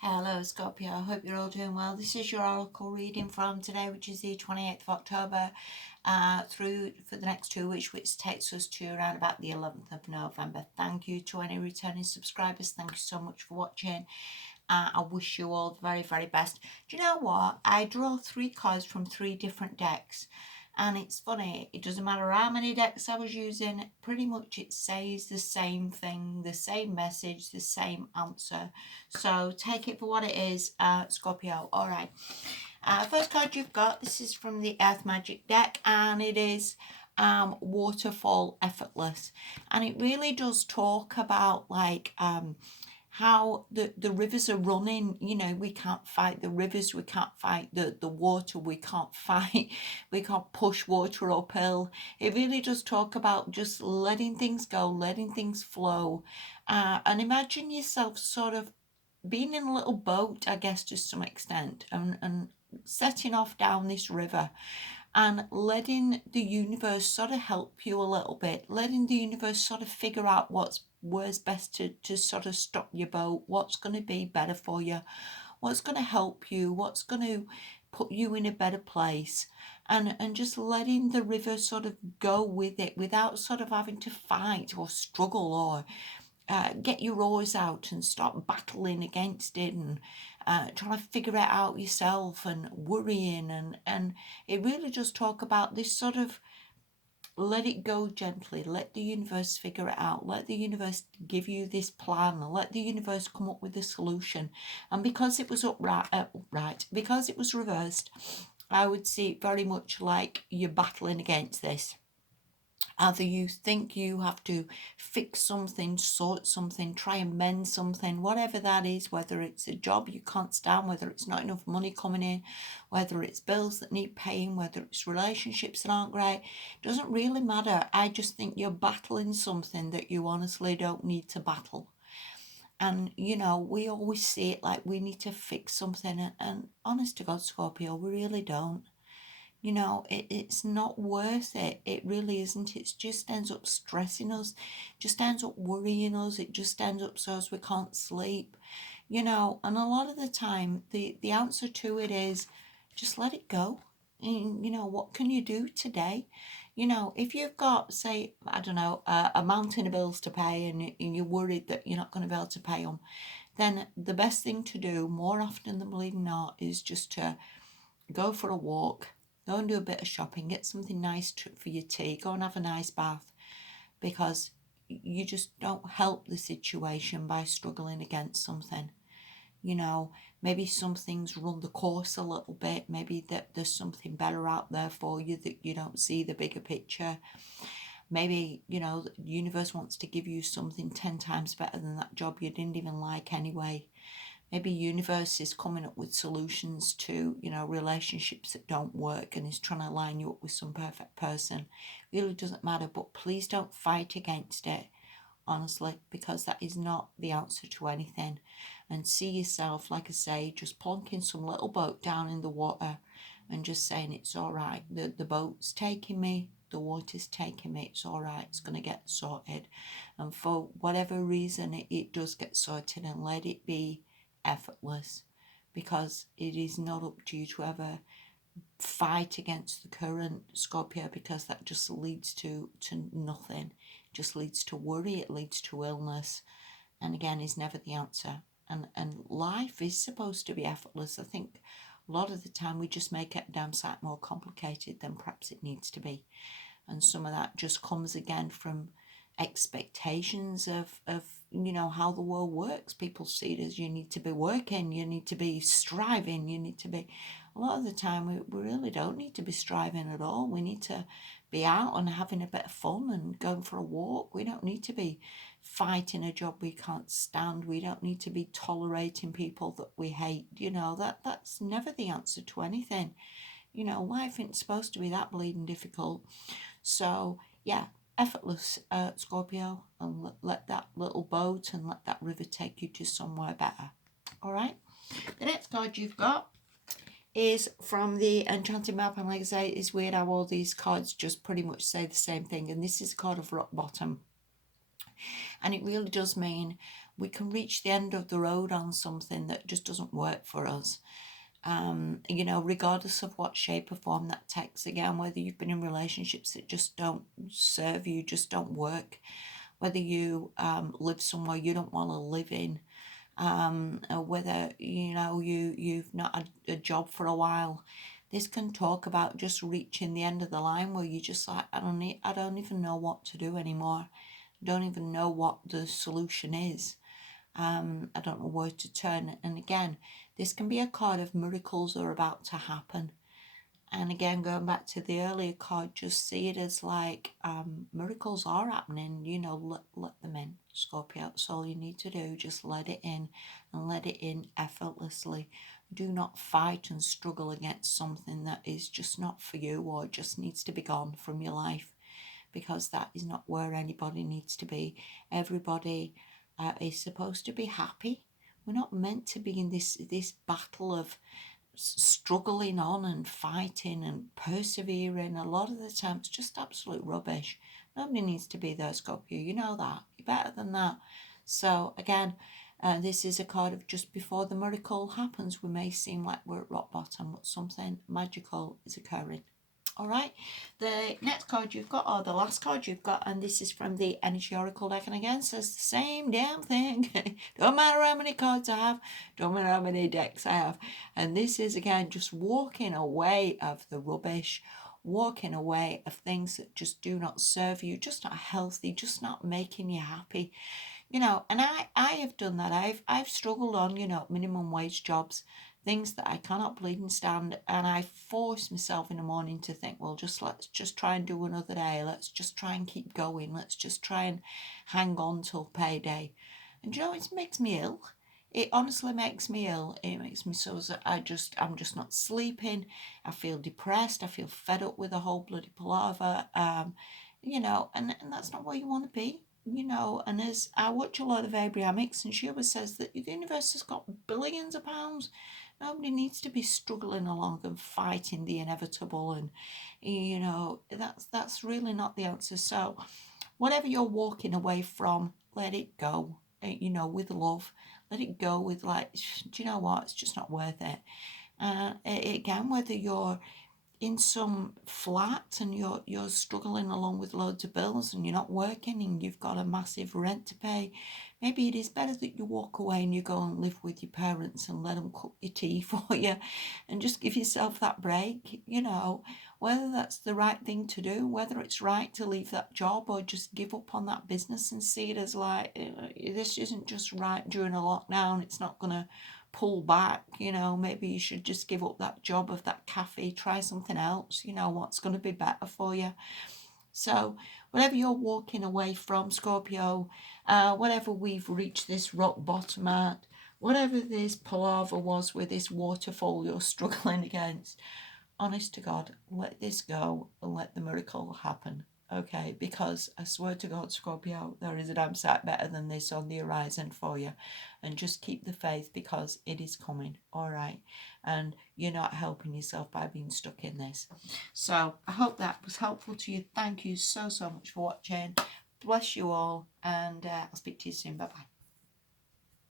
Hello Scorpio, I hope you're all doing well. This is your oracle reading from today, which is the 28th of October, through for the next 2 weeks, which takes us to around about the 11th of November. Thank you to any returning subscribers. Thank you so much for watching. I wish you all the very, very best. Do you know what? I draw 3 cards from 3 different decks. And it's funny, it doesn't matter how many decks I was using, pretty much it says the same thing, the same message, the same answer. So take it for what it is, Scorpio. All right. First card you've got, this is from the Earth Magic deck, and it is Waterfall Effortless. And it really does talk about like how the rivers are running. You know, we can't fight the rivers, we can't fight the water, we can't fight, we can't push water uphill. It really does talk about just letting things go, letting things flow. And imagine yourself sort of being in a little boat, I guess, to some extent, and setting off down this river and letting the universe sort of help you a little bit, letting the universe sort of figure out where's best to sort of stop your boat, what's going to be better for you, what's going to help you, what's going to put you in a better place, and just letting the river sort of go with it without sort of having to fight or struggle or get your oars out and start battling against it and trying to figure it out yourself and worrying, and it really does talk about this sort of let it go gently, let the universe figure it out, let the universe give you this plan, let the universe come up with a solution. And because it was upright, because it was reversed, I would see it very much like you're battling against this. Either you think you have to fix something, sort something, try and mend something, whatever that is, whether it's a job you can't stand, whether it's not enough money coming in, whether it's bills that need paying, whether it's relationships that aren't great, doesn't really matter. I just think you're battling something that you honestly don't need to battle. And, you know, we always see it like we need to fix something, and honest to God, Scorpio, we really don't. You know, it's not worth it. It really isn't. It just ends up stressing us, just ends up worrying us. It just ends up so as we can't sleep, you know. And a lot of the time, the answer to it is just let it go. And, you know, what can you do today? You know, if you've got, say, I don't know, a mountain of bills to pay, and you're worried that you're not going to be able to pay them, then the best thing to do, more often than believing not, is just to go for a walk, go and do a bit of shopping, get something nice for your tea, go and have a nice bath, because you just don't help the situation by struggling against something. You know, maybe some things run the course a little bit, maybe that there's something better out there for you, that you don't see the bigger picture. Maybe, you know, the universe wants to give you something 10 times better than that job you didn't even like anyway. Maybe universe is coming up with solutions to, you know, relationships that don't work, and is trying to line you up with some perfect person. It really doesn't matter, but please don't fight against it, honestly, because that is not the answer to anything. And see yourself, like I say, just plonking some little boat down in the water and just saying it's all right. The boat's taking me, the water's taking me, it's all right, it's going to get sorted. And for whatever reason, it does get sorted, and let it be effortless, because it is not up to you to ever fight against the current, Scorpio, because that just leads to nothing. It just leads to worry, it leads to illness, and again is never the answer. And life is supposed to be effortless. I think a lot of the time we just make it a damn sight more complicated than perhaps it needs to be. And some of that just comes again from expectations of you know how the world works. People see it as you need to be working, you need to be striving, you need to be, a lot of the time we really don't need to be striving at all. We need to be out and having a bit of fun and going for a walk. We don't need to be fighting a job we can't stand. We don't need to be tolerating people that we hate. You know, that's never the answer to anything. You know, life ain't supposed to be that bleeding difficult. So yeah, effortless, Scorpio, and let that little boat and let that river take you to somewhere better. All right. The next card you've got is from the Enchanted Map, and like I say, it's weird how all these cards just pretty much say the same thing. And this is a card of rock bottom, and it really does mean we can reach the end of the road on something that just doesn't work for us. You know, regardless of what shape or form that takes, again, whether you've been in relationships that just don't serve you, just don't work, whether you live somewhere you don't want to live in, or whether, you know, you've not had a job for a while. This can talk about just reaching the end of the line where you just like, I don't even know what to do anymore. I don't even know what the solution is. I don't know where to turn. And again, this can be a card of miracles are about to happen. And again, going back to the earlier card, just see it as like miracles are happening. You know, let them in, Scorpio. That's all you need to do. Just let it in, and let it in effortlessly. Do not fight and struggle against something that is just not for you or just needs to be gone from your life, because that is not where anybody needs to be. Everybody is supposed to be happy. We're not meant to be in this battle of struggling on and fighting and persevering. A lot of the time it's just absolute rubbish. Nobody needs to be there, Scorpio. You know that. You're better than that. So again, this is a card of just before the miracle happens, we may seem like we're at rock bottom, but something magical is occurring. All right, the next card you've got, or the last card you've got, and this is from the Energy Oracle deck, and again says the same damn thing. Don't matter how many cards I have, don't matter how many decks I have. And this is again just walking away of the rubbish, walking away of things that just do not serve you, just not healthy, just not making you happy. You know, and I have done that. I've struggled on, you know, minimum wage jobs, things that I cannot bleed and stand, and I force myself in the morning to think, well, let's just try and do another day. Let's just try and keep going. Let's just try and hang on till payday. And you know, it makes me ill. It honestly makes me ill. It makes me so that I'm just not sleeping. I feel depressed. I feel fed up with the whole bloody palaver. You know, and that's not where you want to be. You know, and as I watch a lot of Abrahamics, and she always says that the universe has got billions of pounds. Nobody needs to be struggling along and fighting the inevitable, and you know, that's really not the answer. So whatever you're walking away from, let it go, you know, with love. Let it go with like, do you know what, it's just not worth it. Again, whether you're in some flat and you're struggling along with loads of bills and you're not working and you've got a massive rent to pay, maybe it is better that you walk away and you go and live with your parents and let them cook your tea for you and just give yourself that break. You know, whether that's the right thing to do, whether it's right to leave that job or just give up on that business and see it as like, this isn't just right during a lockdown, it's not going to pull back. You know, maybe you should just give up that job of that cafe, try something else, you know, what's going to be better for you. So whatever you're walking away from, Scorpio, whatever we've reached this rock bottom at, whatever this palaver was with this waterfall you're struggling against, honest to God, let this go and let the miracle happen. Okay, because I swear to God, Scorpio, there is a damn sight better than this on the horizon for you. And just keep the faith because it is coming, all right? And you're not helping yourself by being stuck in this. So I hope that was helpful to you. Thank you so much for watching. Bless you all, and I'll speak to you soon. Bye-bye.